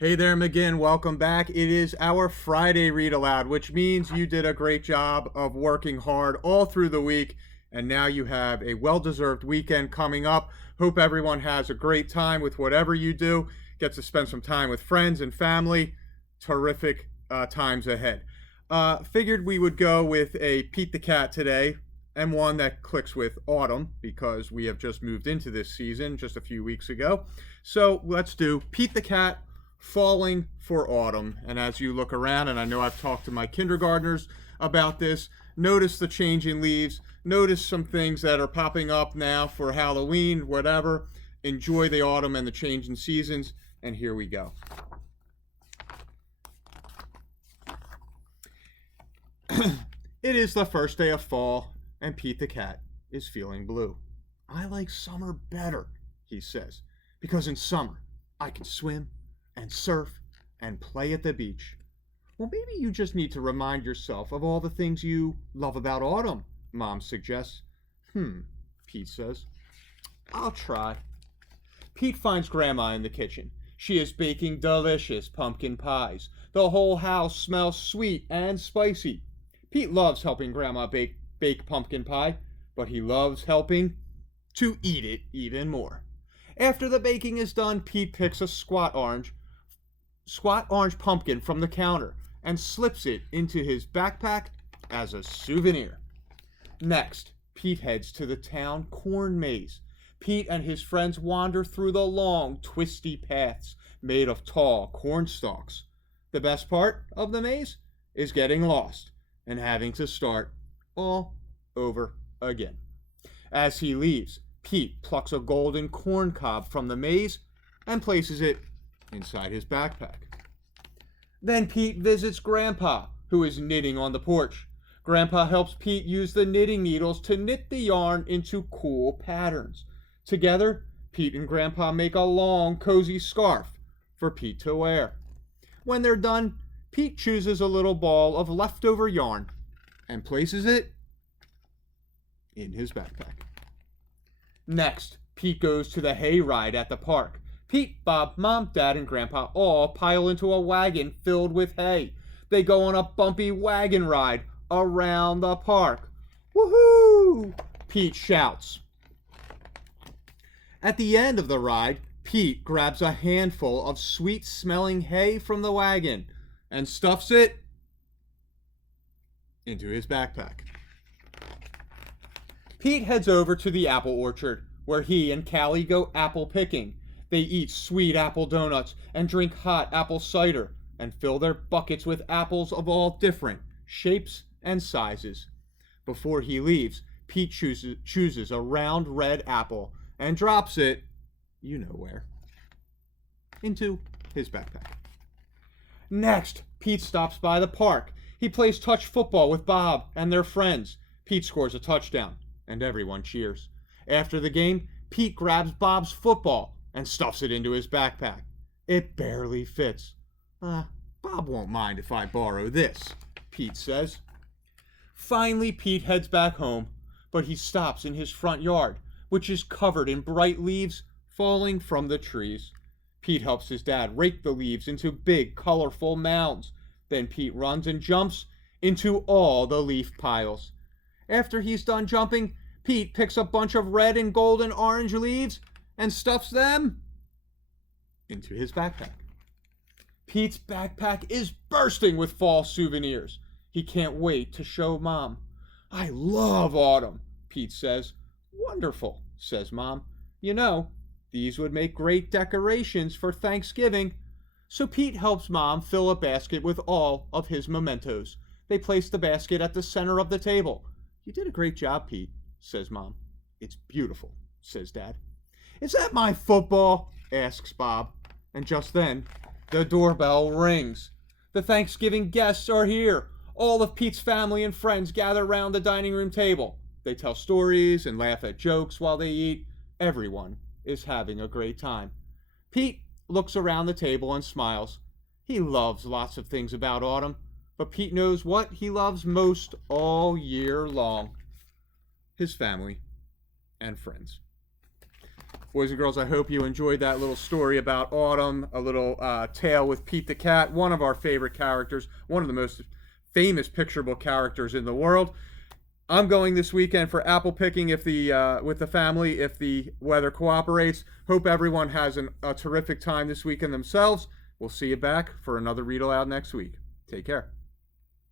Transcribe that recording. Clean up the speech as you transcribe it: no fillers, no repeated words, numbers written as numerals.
Hey there, McGinn. Welcome back. It is our Friday read aloud, which means you did a great job of working hard all through the week, and now you have a well deserved weekend coming up. Hope everyone has a great time with whatever you do, gets to spend some time with friends and family. Terrific times ahead. Figured we would go with a Pete the Cat today, and one that clicks with autumn because we have just moved into this season just a few weeks ago. So let's do Pete the Cat falling for autumn. And as you look around, and I know I've talked to my kindergartners about this, notice the change in leaves, notice some things that are popping up now for Halloween, whatever. Enjoy the autumn and the change in seasons, and here we go. It is the first day of fall, and Pete the Cat is feeling blue. I like summer better, he says, because in summer I can swim and surf and play at the beach. Well, maybe you just need to remind yourself of all the things you love about autumn, Mom suggests. Pete says. I'll try. Pete finds Grandma in the kitchen. She is baking delicious pumpkin pies. The whole house smells sweet and spicy. Pete loves helping Grandma bake pumpkin pie, but he loves helping to eat it even more. After the baking is done, Pete picks a squat orange pumpkin from the counter and slips it into his backpack as a souvenir. Next, Pete heads to the town corn maze. Pete and his friends wander through the long, twisty paths made of tall corn stalks. The best part of the maze is getting lost and having to start all over again. As he leaves, Pete plucks a golden corn cob from the maze and places it inside his backpack. Then Pete visits Grandpa, who is knitting on the porch. Grandpa helps Pete use the knitting needles to knit the yarn into cool patterns. Together, Pete and Grandpa make a long, cozy scarf for Pete to wear. When they're done, Pete chooses a little ball of leftover yarn and places it in his backpack. Next, Pete goes to the hay ride at the park. Pete, Bob, Mom, Dad, and Grandpa all pile into a wagon filled with hay. They go on a bumpy wagon ride around the park. Woohoo! Pete shouts. At the end of the ride, Pete grabs a handful of sweet-smelling hay from the wagon and stuffs it into his backpack. Pete heads over to the apple orchard, where he and Callie go apple picking. They eat sweet apple donuts and drink hot apple cider and fill their buckets with apples of all different shapes and sizes. Before he leaves, Pete chooses a round red apple and drops it, you know where, into his backpack. Next, Pete stops by the park. He plays touch football with Bob and their friends. Pete scores a touchdown, and everyone cheers. After the game, Pete grabs Bob's football and stuffs it into his backpack. It barely fits. Bob won't mind if I borrow this, Pete says. Finally, Pete heads back home, but he stops in his front yard, which is covered in bright leaves falling from the trees. Pete helps his dad rake the leaves into big, colorful mounds. Then Pete runs and jumps into all the leaf piles. After he's done jumping, Pete picks a bunch of red and gold and orange leaves and stuffs them into his backpack. Pete's backpack is bursting with fall souvenirs. He can't wait to show Mom. I love autumn, Pete says. Wonderful, says Mom. You know, these would make great decorations for Thanksgiving. So Pete helps Mom fill a basket with all of his mementos. They place the basket at the center of the table. You did a great job, Pete, says Mom. It's beautiful, says Dad. Is that my football? Asks Bob. And just then, the doorbell rings. The Thanksgiving guests are here. All of Pete's family and friends gather round the dining room table. They tell stories and laugh at jokes while they eat. Everyone is having a great time. Pete looks around the table and smiles. He loves lots of things about autumn, but Pete knows what he loves most all year long: his family and friends. Boys and girls, I hope you enjoyed that little story about Autumn, a little tale with Pete the Cat, one of our favorite characters, one of the most famous picture book characters in the world. I'm going this weekend for apple picking if the with the family if the weather cooperates. Hope everyone has a terrific time this weekend themselves. We'll see you back for another read aloud next week. Take care.